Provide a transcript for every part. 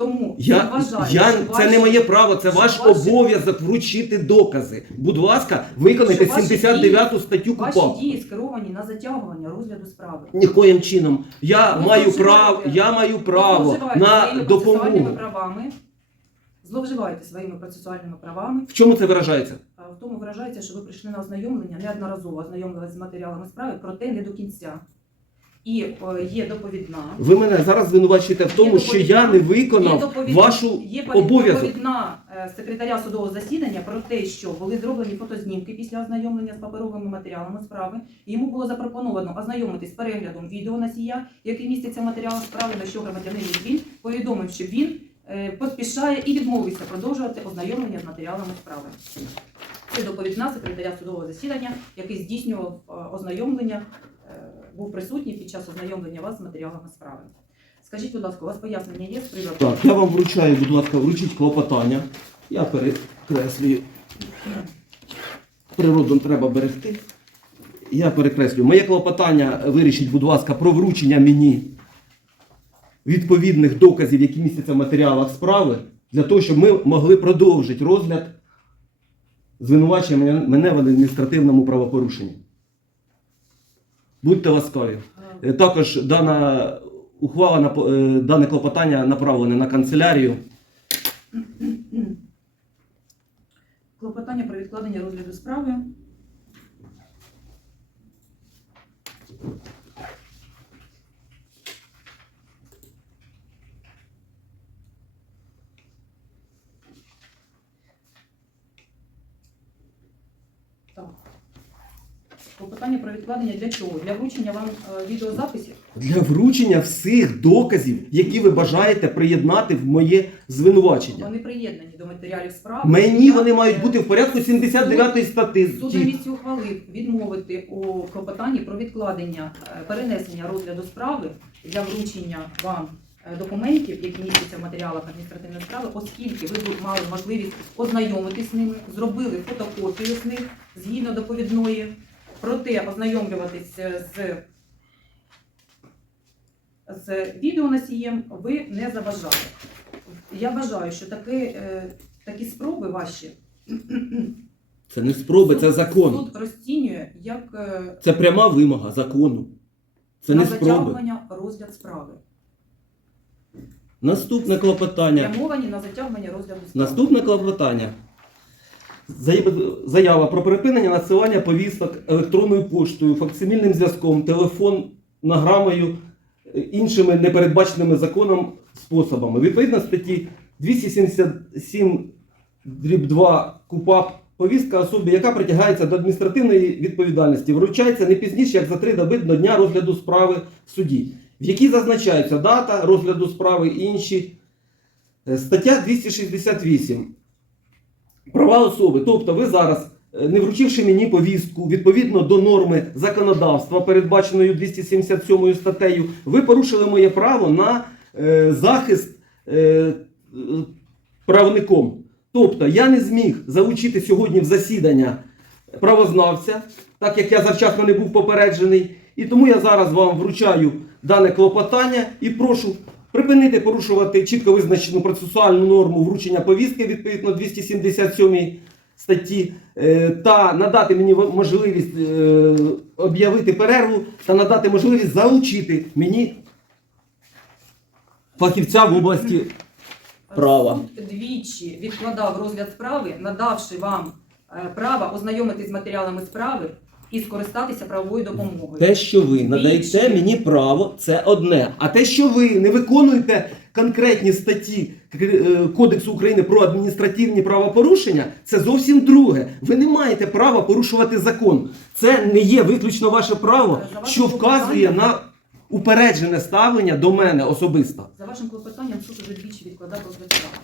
Тому Я, вважаю, я, що це не моє право, це що ваш ваші- обов'язок вручити докази. Будь ласка, виконайте Що ваші 79 статтю Ваші КУПАП. дії скеровані на затягування розгляду справи. Нікоїм чином. Я Ви маю зловживаєте. право, я маю право зловживаєте на своїми процесуальними допомогу. правами. Зловживаєте своїми процесуальними правами. В чому це виражається? А В тому виражається, що ви прийшли на ознайомлення, неодноразово ознайомилися з матеріалами справи, проте не до кінця. І е, є доповідна. Ви мене зараз звинувачуєте в тому, Є що я не Є виконав доповідь- вашу є обов'язок. доповідна е, секретаря судового засідання про те, що були зроблені фотознімки після ознайомлення з паперовими матеріалами справи. І йому було запропоновано ознайомитись з переглядом відеоносія, який міститься в матеріалах справи, на що громадянин він повідомив, що він е, поспішає і відмовився продовжувати ознайомлення з матеріалами справи. Це доповідна секретаря судового засідання, який здійснював е, ознайомлення, був присутній під час ознайомлення вас з матеріалами справи. Скажіть, будь ласка, у вас пояснення є з приводу? Так, я вам вручаю, будь ласка, вручіть клопотання. Я перекреслюю. Природу треба берегти. Я перекреслюю. Моє клопотання вирішіть, будь ласка, про вручення мені відповідних доказів, які містяться в матеріалах справи, для того, щоб ми могли продовжити розгляд звинувачення мене в адміністративному правопорушенні. Будьте ласкаві. Е, Е, Також дана ухвала, на е, дане клопотання направлене на канцелярію. Клопотання про відкладення розгляду справи. Так. Клопотання про відкладення для чого? Для вручення вам е, відеозаписів? Для вручення всіх доказів, які ви бажаєте приєднати в моє звинувачення. Вони приєднані до матеріалів справи. Мені вони мають бути в порядку 79 статті. Суд на місці ухвалив відмовити у клопотанні про відкладення е, перенесення розгляду справи для вручення вам е, документів, які містяться в матеріалах адміністративної справи, оскільки ви б мали можливість ознайомитись з ними, зробили фотокопію з них згідно доповідної, проте ознайомлюватись е, з, з відеоносієм ви не заважали. Я вважаю, що таки, е, такі спроби ваші Це не спроби, це закон. Суд розцінює як е, Це пряма вимога закону. Це не спроби. затягування розгляд справи. Наступне клопотання. Спрямовані на затягування розгляду справи. Наступне клопотання. Заява- про припинення надсилання повісток електронною поштою, факсимільним зв'язком, телефонограмою, е, іншими непередбаченими законом способами. Відповідно статті 277 2 КУПАП повістка особі, яка притягається до адміністративної відповідальності, вручається не пізніше, як за три доби до дня розгляду справи в суді, в якій зазначаються дата розгляду справи і інші. Е, Стаття 268. Права особи. Тобто ви зараз, е, не вручивши мені повістку відповідно до норми законодавства, передбаченої 277 статтею, ви порушили моє право на е, захист е, е, правником. Тобто я не зміг залучити сьогодні в засідання правознавця, так як я завчасно не був попереджений. І тому я зараз вам вручаю дане клопотання і прошу припинити порушувати чітко визначену процесуальну норму вручення повістки відповідно 277 статті е, та надати мені можливість е, об'явити перерву та надати можливість залучити мені фахівця в області права. Суд двічі відкладав розгляд справи, надавши вам е, право ознайомитись з матеріалами справи і скористатися правовою допомогою. Те, що ви надаєте мені право, це одне. А те, що ви не виконуєте конкретні статті е, Кодексу України про адміністративні правопорушення, це зовсім друге. Ви не маєте права порушувати закон. Це не є виключно ваше право, що вказує на упереджене ставлення до мене особисто. За вашим клопотанням суд уже двічі відкладав розгляд справи.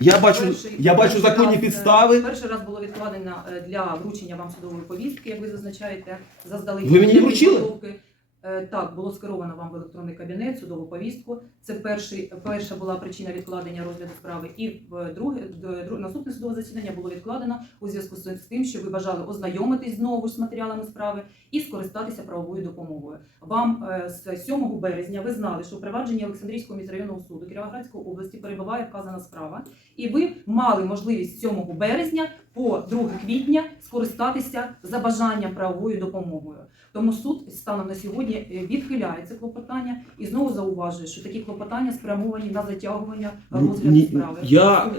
Я бачу, Перший- я бачу перший законні раз, е, підстави. Перший раз було відкладено е, для вручення вам судової повістки, як ви зазначаєте, заздалегідь. Ви мені для вручили? підготовки. Е, Так, було скеровано вам в електронний кабінет судову повістку. Це перший, перша була причина відкладення розгляду справи. І в друге, наступне судове засідання було відкладено у зв'язку з тим, що ви бажали ознайомитись знову ж з матеріалами справи і скористатися правовою допомогою. Вам е, з 7 березня ви знали, що у провадженні Олександрійського міськрайонного суду Кіровоградської області перебуває вказана справа, і ви мали можливість 7 березня по 2 квітня скористатися за бажанням правовою допомогою. Тому суд станом на сьогодні е, відхиляє це клопотання і знову зауважує, що такі клопотання спрямовані на затягування розгляду справи. я-.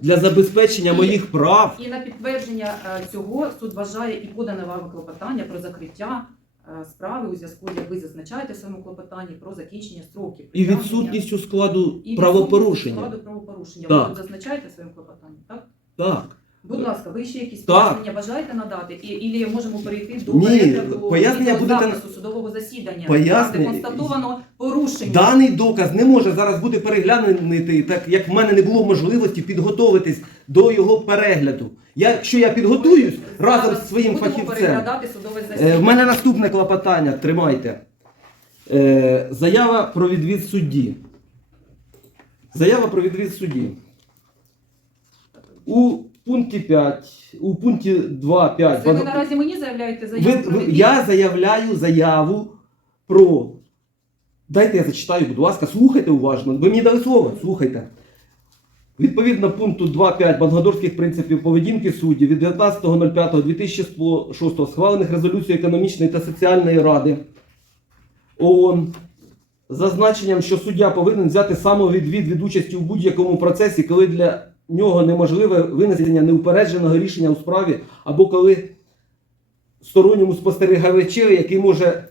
Для забезпечення моїх прав І на підтвердження е, цього суд вважає і подане вами клопотання про закриття е, справи у зв'язку, як ви зазначаєте в своєму клопотанні про закінчення строків і відсутністю складу І правопорушення. складу правопорушення. Так. Ви зазначаєте в своєму клопотанні, так? Так. Будь ласка, ви ще якісь Так. пояснення бажаєте надати? І, і можемо перейти до Ні, перегляду пояснення будете- відеозапису судового засідання, Пояснення- де констатовано порушення. Даний доказ не може зараз бути переглянутий, так як в мене не було можливості підготовитись до його перегляду. Я, якщо я підготуюсь разом Зараз з своїм будемо фахівцем. переглядати судове Е. В мене наступне клопотання, тримайте. Е, Заява про відвід судді. Заява про відвід судді. У пункті 5, у пункті 2.5. Це ви наразі мені заявляєте заяву Ви, про ви, відвід? я заявляю заяву про. Дайте я зачитаю, будь ласка, слухайте уважно. Ви мені дали слово, слухайте. Відповідно пункту 2.5 Бангладорських принципів поведінки суддів від 19.05.2006 схвалених резолюцією економічної та соціальної ради ООН зазначенням, що суддя повинен взяти самовідвід від участі у будь-якому процесі, коли для нього неможливе винесення неупередженого рішення у справі, або коли сторонньому спостерігачеві, який може,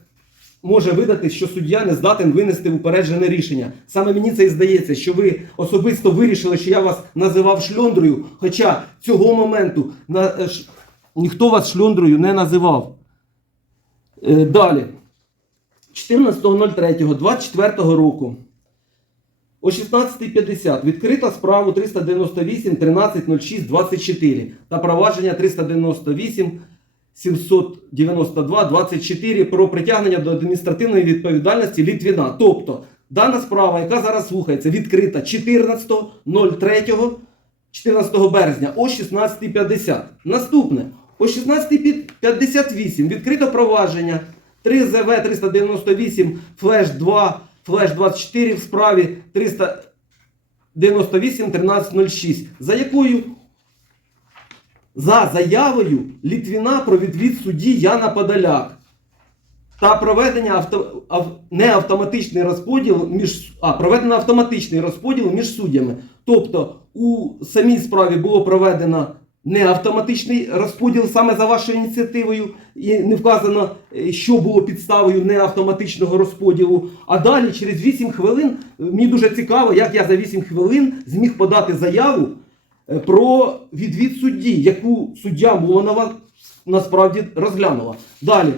може видати, що суддя не здатен винести упереджене рішення. Саме мені це і здається, що ви особисто вирішили, що я вас називав шльондрою, хоча цього моменту на, е, ш- ніхто вас шльондрою не називав. Е, далі. 14.03.24 року о 16.50 відкрита справу 398 13 06 24 та провадження 398 792 24 про притягнення до адміністративної відповідальності Літвіна. Тобто дана справа, яка зараз слухається, відкрита 14.03 14 березня о 16.50. Наступне о 16.58 відкрито провадження 3 ЗВ 398 флеш 2 флеш 24 в справі 398 1306, за якою за заявою Літвіна про відвід судді Яна Подоляк та проведення авто, ав, не автоматичний розподіл між а проведено автоматичний розподіл між суддями. Тобто у самій справі було проведено не автоматичний розподіл саме за вашою ініціативою, і не вказано, е, що було підставою не автоматичного розподілу. А далі, через 8 хвилин, е, мені дуже цікаво, як я за 8 хвилин зміг подати заяву е, про відвід судді, яку суддя Молонова насправді розглянула. Далі.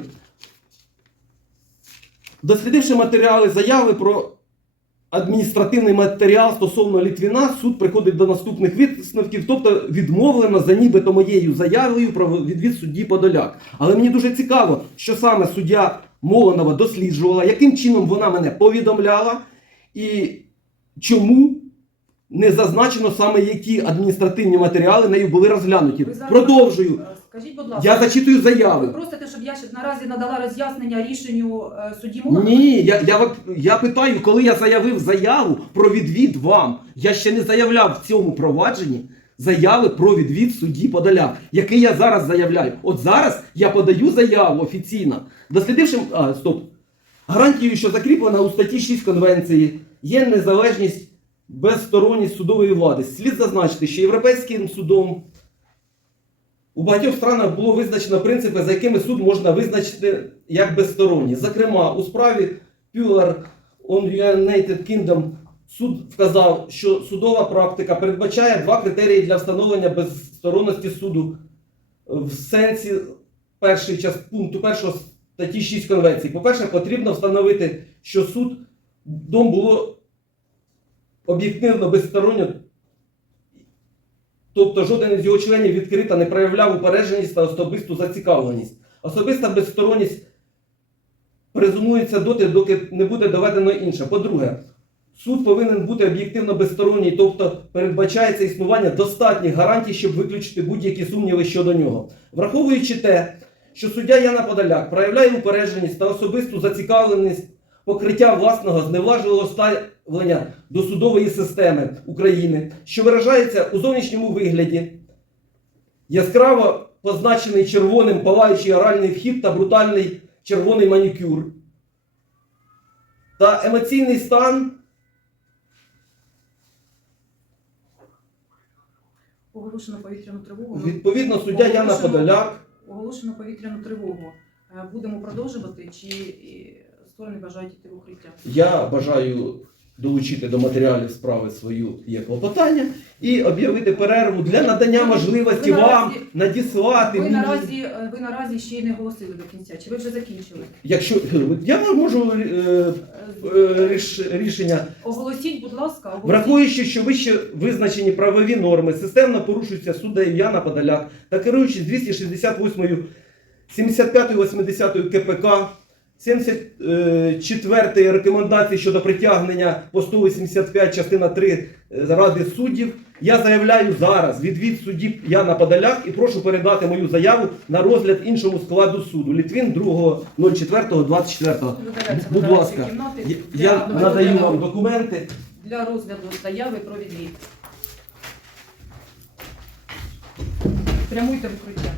Дослідивши матеріали заяви про адміністративний матеріал стосовно Літвіна, суд приходить до наступних висновків, тобто відмовлено за нібито моєю заявою про відвід судді Подоляк. Але мені дуже цікаво, що саме суддя Молонова досліджувала, яким чином вона мене повідомляла, і чому не зазначено саме які адміністративні матеріали нею були розглянуті. Ви зараз- Продовжую. Е, Скажіть, будь ласка, Я зачитую заяви. ви просите, щоб я ще наразі надала роз'яснення рішенню е, судді Мулана? Ні, я, я, я питаю, коли я заявив заяву про відвід вам, я ще не заявляв в цьому провадженні заяви про відвід судді Подоляк, який я зараз заявляю. От зараз я подаю заяву офіційно. Дослідивши, а, стоп. Гарантією, що закріплена у статті 6 Конвенції, є незалежність безсторонність судової влади. Слід зазначити, що Європейським судом у багатьох странах було визначено принципи, за якими суд можна визначити як безсторонній. Зокрема, у справі Puller on United Kingdom суд вказав, що судова практика передбачає два критерії для встановлення безсторонності суду в сенсі перший час пункту першого статті 6 Конвенції. По-перше, потрібно встановити, що суд дом було об'єктивно безсторонньо Тобто жоден із його членів відкрито не проявляв упередженість та особисту зацікавленість. Особиста безсторонність презумується доти, доки не буде доведено інше. По-друге, суд повинен бути об'єктивно безсторонній, тобто передбачається існування достатніх гарантій, щоб виключити будь-які сумніви щодо нього. Враховуючи те, що суддя Яна Подоляк проявляє упередженість та особисту зацікавленість покриття власного зневажливого ставлення до судової системи України, що виражається у зовнішньому вигляді, яскраво позначений червоним палаючий оральний вхід та брутальний червоний манікюр, та емоційний стан Оголошено повітряну тривогу. відповідно суддя Яна Подоляк. Оголошено повітряну тривогу. Е, Будемо продовжувати, чи е, сторони бажають йти в укриття? Я бажаю долучити до матеріалів справи свою є клопотання і об'явити перерву для надання можливості Ви вам наразі- надіслати. Ви мені- наразі, е, ви наразі ще й не оголосили до кінця. Чи ви вже закінчили? Якщо я можу е, Е, е, ріш- рішення, Оголосіть, будь ласка, оголосіть. враховуючи, що вище визначені правові норми системно порушуються суддею Яна Подоляк та керуючись 268 75-80 КПК, 74 рекомендації щодо притягнення по 185 частина 3 Ради суддів, я заявляю зараз відвід судді Яна Подоляк і прошу передати мою заяву на розгляд іншому складу суду. Літвін 2.04.24. Будь ласка, я- надаю вам документи. для розгляду заяви про відвід. Прямуйте в укриття.